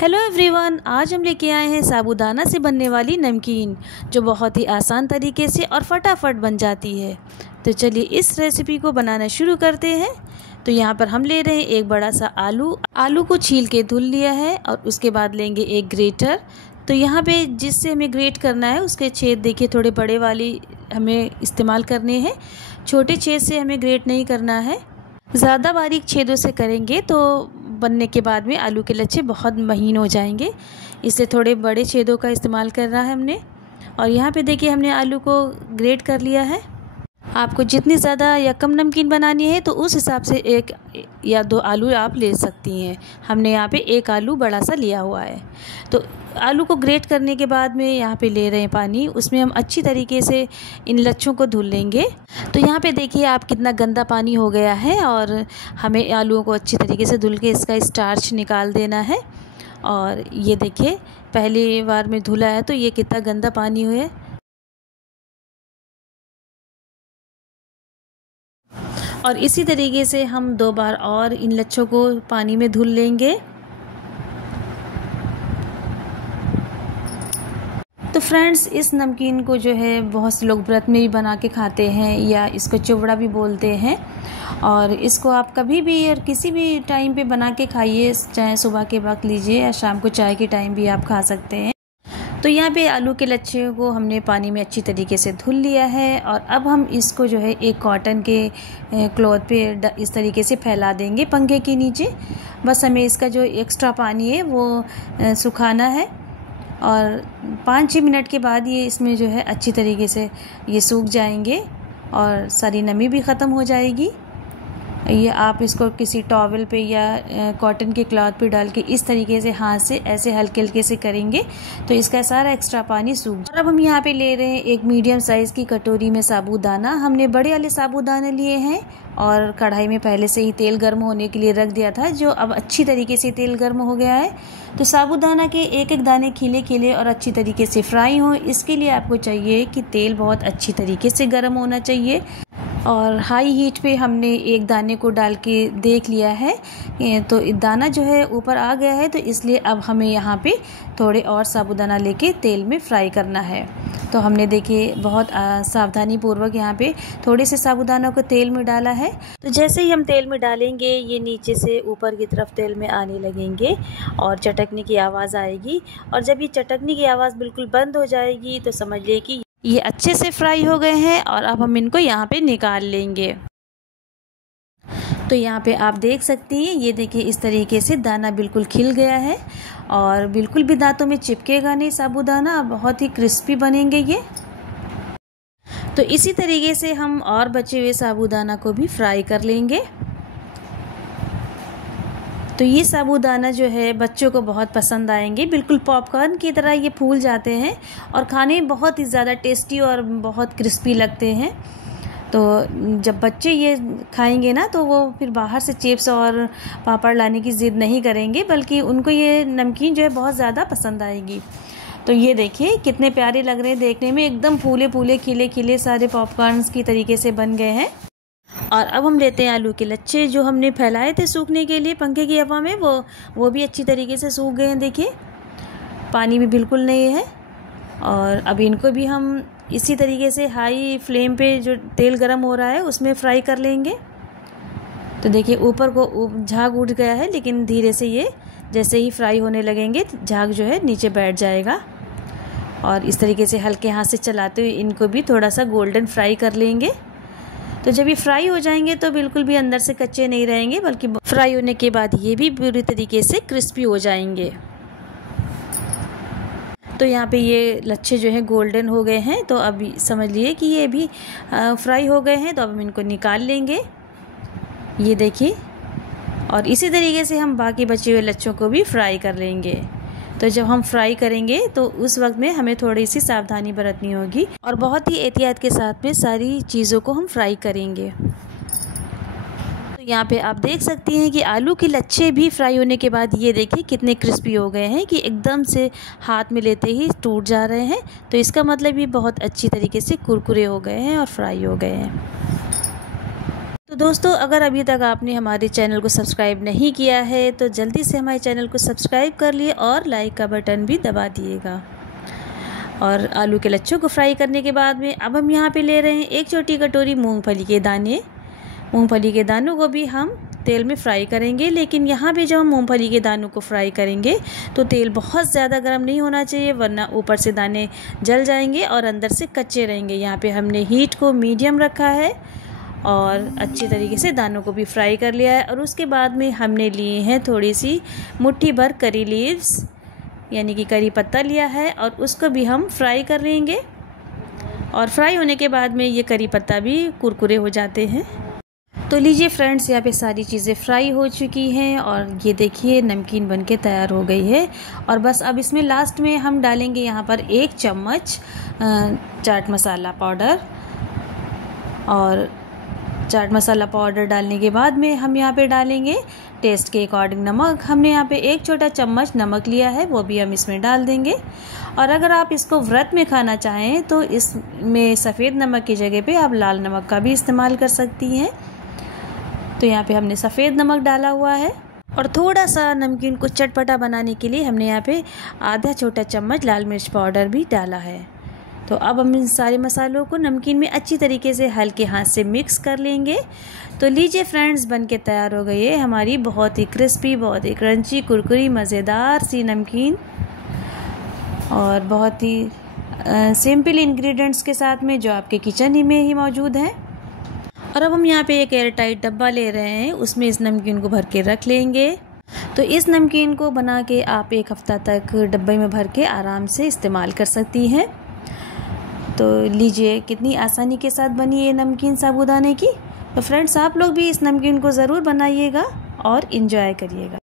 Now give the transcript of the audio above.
Hello everyone, आज हम लेके आए हैं साबूदाना से बनने वाली नमकीन जो बहुत ही आसान तरीके से और फटाफट बन जाती है। तो चलिए इस रेसिपी को बनाना शुरू करते हैं। तो यहाँ पर हम ले रहे हैं एक बड़ा सा आलू को छील के धुल लिया है और उसके बाद लेंगे एक ग्रेटर। तो यहाँ पे जिससे हमें ग्रेट करना है उसके छेद देखिए थोड़े बड़े वाली हमें इस्तेमाल करने हैं, छोटे छेद से हमें ग्रेट नहीं करना है। ज़्यादा बारीक छेदों से करेंगे तो बनने के बाद में आलू के लच्छे बहुत महीन हो जाएंगे, इसलिए थोड़े बड़े छेदों का इस्तेमाल कर रहा है हमने। और यहाँ पे देखिए हमने आलू को ग्रेट कर लिया है। आपको जितनी ज़्यादा या कम नमकीन बनानी है तो उस हिसाब से एक या दो आलू आप ले सकती हैं। हमने यहाँ पे एक आलू बड़ा सा लिया हुआ है। तो आलू को ग्रेट करने के बाद में यहाँ पे ले रहे हैं पानी, उसमें हम अच्छी तरीके से इन लच्छों को धुल लेंगे। तो यहाँ पे देखिए आप कितना गंदा पानी हो गया है और हमें आलूओं को अच्छी तरीके से धुल के इसका स्टार्च निकाल देना है। और ये देखिए पहली बार में धुला है तो ये कितना गंदा पानी है। और इसी तरीके से हम 2 बार और इन लच्छों को पानी में धुल लेंगे। तो फ्रेंड्स, इस नमकीन को जो है बहुत से लोग व्रत में भी बना के खाते हैं या इसको चिवड़ा भी बोलते हैं। और इसको आप कभी भी और किसी भी टाइम पे बना के खाइए, चाहे सुबह के वक्त लीजिए या शाम को चाय के टाइम भी आप खा सकते हैं। तो यहाँ पे आलू के लच्छे को हमने पानी में अच्छी तरीके से धुल लिया है और अब हम इसको जो है एक कॉटन के क्लॉथ पे इस तरीके से फैला देंगे पंखे के नीचे। बस हमें इसका जो एक्स्ट्रा पानी है वो सुखाना है और 5-6 मिनट के बाद ये इसमें जो है अच्छी तरीके से ये सूख जाएंगे और सारी नमी भी ख़त्म हो जाएगी। ये आप इसको किसी टॉवल पे या कॉटन के क्लॉथ पे डाल के इस तरीके से हाथ से ऐसे हल्के हल्के से करेंगे तो इसका सारा एक्स्ट्रा पानी सूख जाए। और अब हम यहाँ पे ले रहे हैं एक मीडियम साइज़ की कटोरी में साबूदाना। हमने बड़े वाले साबूदाने लिए हैं और कढ़ाई में पहले से ही तेल गर्म होने के लिए रख दिया था, जो अब अच्छी तरीके से तेल गर्म हो गया है। तो साबूदाना के एक एक दाने खिले खिले और अच्छी तरीके से फ्राई हों, इसके लिए आपको चाहिए कि तेल बहुत अच्छी तरीके से गर्म होना चाहिए। और हाई हीट पे हमने एक दाने को डाल के देख लिया है तो दाना जो है ऊपर आ गया है, तो इसलिए अब हमें यहाँ पे थोड़े और साबूदाना लेके तेल में फ्राई करना है। तो हमने देखिए बहुत सावधानी पूर्वक यहाँ पे थोड़े से साबूदाना को तेल में डाला है। तो जैसे ही हम तेल में डालेंगे ये नीचे से ऊपर की तरफ तेल में आने लगेंगे और चटकने की आवाज़ आएगी। और जब ये चटकने की आवाज़ बिल्कुल बंद हो जाएगी तो समझ लिए कि ये अच्छे से फ्राई हो गए हैं और अब हम इनको यहाँ पे निकाल लेंगे। तो यहाँ पे आप देख सकती हैं, ये देखिए इस तरीके से दाना बिल्कुल खिल गया है और बिल्कुल भी दांतों में चिपकेगा नहीं साबूदाना, बहुत ही क्रिस्पी बनेंगे ये। तो इसी तरीके से हम और बचे हुए साबूदाना को भी फ्राई कर लेंगे। तो ये साबूदाना जो है बच्चों को बहुत पसंद आएंगे, बिल्कुल पॉपकॉर्न की तरह ये फूल जाते हैं और खाने में बहुत ही ज़्यादा टेस्टी और बहुत क्रिस्पी लगते हैं। तो जब बच्चे ये खाएंगे ना तो वो फिर बाहर से चिप्स और पापड़ लाने की ज़िद नहीं करेंगे, बल्कि उनको ये नमकीन जो है बहुत ज़्यादा पसंद आएगी। तो ये देखिए कितने प्यारे लग रहे हैं देखने में, एकदम फूले फूले खिले खिले सारे पॉपकॉर्न्स की तरीके से बन गए हैं। और अब हम लेते हैं आलू के लच्छे जो हमने फैलाए थे सूखने के लिए पंखे की हवा में, वो भी अच्छी तरीके से सूख गए हैं। देखिए पानी भी बिल्कुल नहीं है। और अब इनको भी हम इसी तरीके से हाई फ्लेम पे जो तेल गरम हो रहा है उसमें फ्राई कर लेंगे। तो देखिए ऊपर को झाग उठ गया है, लेकिन धीरे से ये जैसे ही फ्राई होने लगेंगे झाग जो है नीचे बैठ जाएगा। और इस तरीके से हल्के हाथ से चलाते हुए इनको भी थोड़ा सा गोल्डन फ्राई कर लेंगे। तो जब ये फ्राई हो जाएंगे तो बिल्कुल भी अंदर से कच्चे नहीं रहेंगे, बल्कि फ्राई होने के बाद ये भी पूरी तरीके से क्रिस्पी हो जाएंगे। तो यहाँ पे ये लच्छे जो हैं गोल्डन हो गए हैं, तो अब समझ लिए कि ये भी फ्राई हो गए हैं। तो अब हम इनको निकाल लेंगे, ये देखिए। और इसी तरीके से हम बाकी बचे हुए लच्छों को भी फ्राई कर लेंगे। तो जब हम फ्राई करेंगे तो उस वक्त में हमें थोड़ी सी सावधानी बरतनी होगी और बहुत ही एहतियात के साथ में सारी चीज़ों को हम फ्राई करेंगे। तो यहाँ पे आप देख सकती हैं कि आलू के लच्छे भी फ्राई होने के बाद ये देखिए कितने क्रिस्पी हो गए हैं कि एकदम से हाथ में लेते ही टूट जा रहे हैं। तो इसका मतलब ये बहुत अच्छी तरीके से कुरकुरे हो गए हैं और फ्राई हो गए हैं। तो दोस्तों, अगर अभी तक आपने हमारे चैनल को सब्सक्राइब नहीं किया है तो जल्दी से हमारे चैनल को सब्सक्राइब कर लिए और लाइक का बटन भी दबा दिएगा। और आलू के लच्छों को फ्राई करने के बाद में अब हम यहाँ पे ले रहे हैं 1 छोटी कटोरी मूंगफली के दाने। मूंगफली के दानों को भी हम तेल में फ्राई करेंगे, लेकिन यहाँ पे जब हम मूंगफली के दानों को फ्राई करेंगे तो तेल बहुत ज़्यादा गर्म नहीं होना चाहिए, वरना ऊपर से दाने जल जाएंगे और अंदर से कच्चे रहेंगे। यहाँ पे हमने हीट को मीडियम रखा है और अच्छी तरीके से दानों को भी फ्राई कर लिया है। और उसके बाद में हमने लिए हैं थोड़ी सी मुट्ठी भर करी लीव्स यानी कि करी पत्ता लिया है और उसको भी हम फ्राई कर लेंगे। और फ्राई होने के बाद में ये करी पत्ता भी कुरकुरे हो जाते हैं। तो लीजिए फ्रेंड्स, यहाँ पे सारी चीज़ें फ्राई हो चुकी हैं और ये देखिए नमकीन बनके तैयार हो गई है। और बस अब इसमें लास्ट में हम डालेंगे यहाँ पर 1 चम्मच चाट मसाला पाउडर। और चाट मसाला पाउडर डालने के बाद में हम यहाँ पे डालेंगे टेस्ट के अकॉर्डिंग नमक। हमने यहाँ पे 1 छोटा चम्मच नमक लिया है, वो भी हम इसमें डाल देंगे। और अगर आप इसको व्रत में खाना चाहें तो इसमें सफ़ेद नमक की जगह पे आप लाल नमक का भी इस्तेमाल कर सकती हैं। तो यहाँ पे हमने सफ़ेद नमक डाला हुआ है। और थोड़ा सा नमकीन को चटपटा बनाने के लिए हमने यहाँ पे आधा छोटा चम्मच लाल मिर्च पाउडर भी डाला है। तो अब हम इन सारे मसालों को नमकीन में अच्छी तरीके से हल्के हाथ से मिक्स कर लेंगे। तो लीजिए फ्रेंड्स, बन के तैयार हो गई है हमारी बहुत ही क्रिस्पी, बहुत ही क्रंची, कुरकुरी, मज़ेदार सी नमकीन। और बहुत ही सिंपल इंग्रेडिएंट्स के साथ में जो आपके किचन में ही मौजूद हैं। और अब हम यहाँ पे एक एयर टाइट डब्बा ले रहे हैं, उसमें इस नमकीन को भर के रख लेंगे। तो इस नमकीन को बना के आप 1 हफ्ता तक डब्बे में भर के आराम से इस्तेमाल कर सकती हैं। तो लीजिए कितनी आसानी के साथ बनी ये नमकीन साबूदाने की। तो फ्रेंड्स, आप लोग भी इस नमकीन को ज़रूर बनाइएगा और इन्जॉय करिएगा।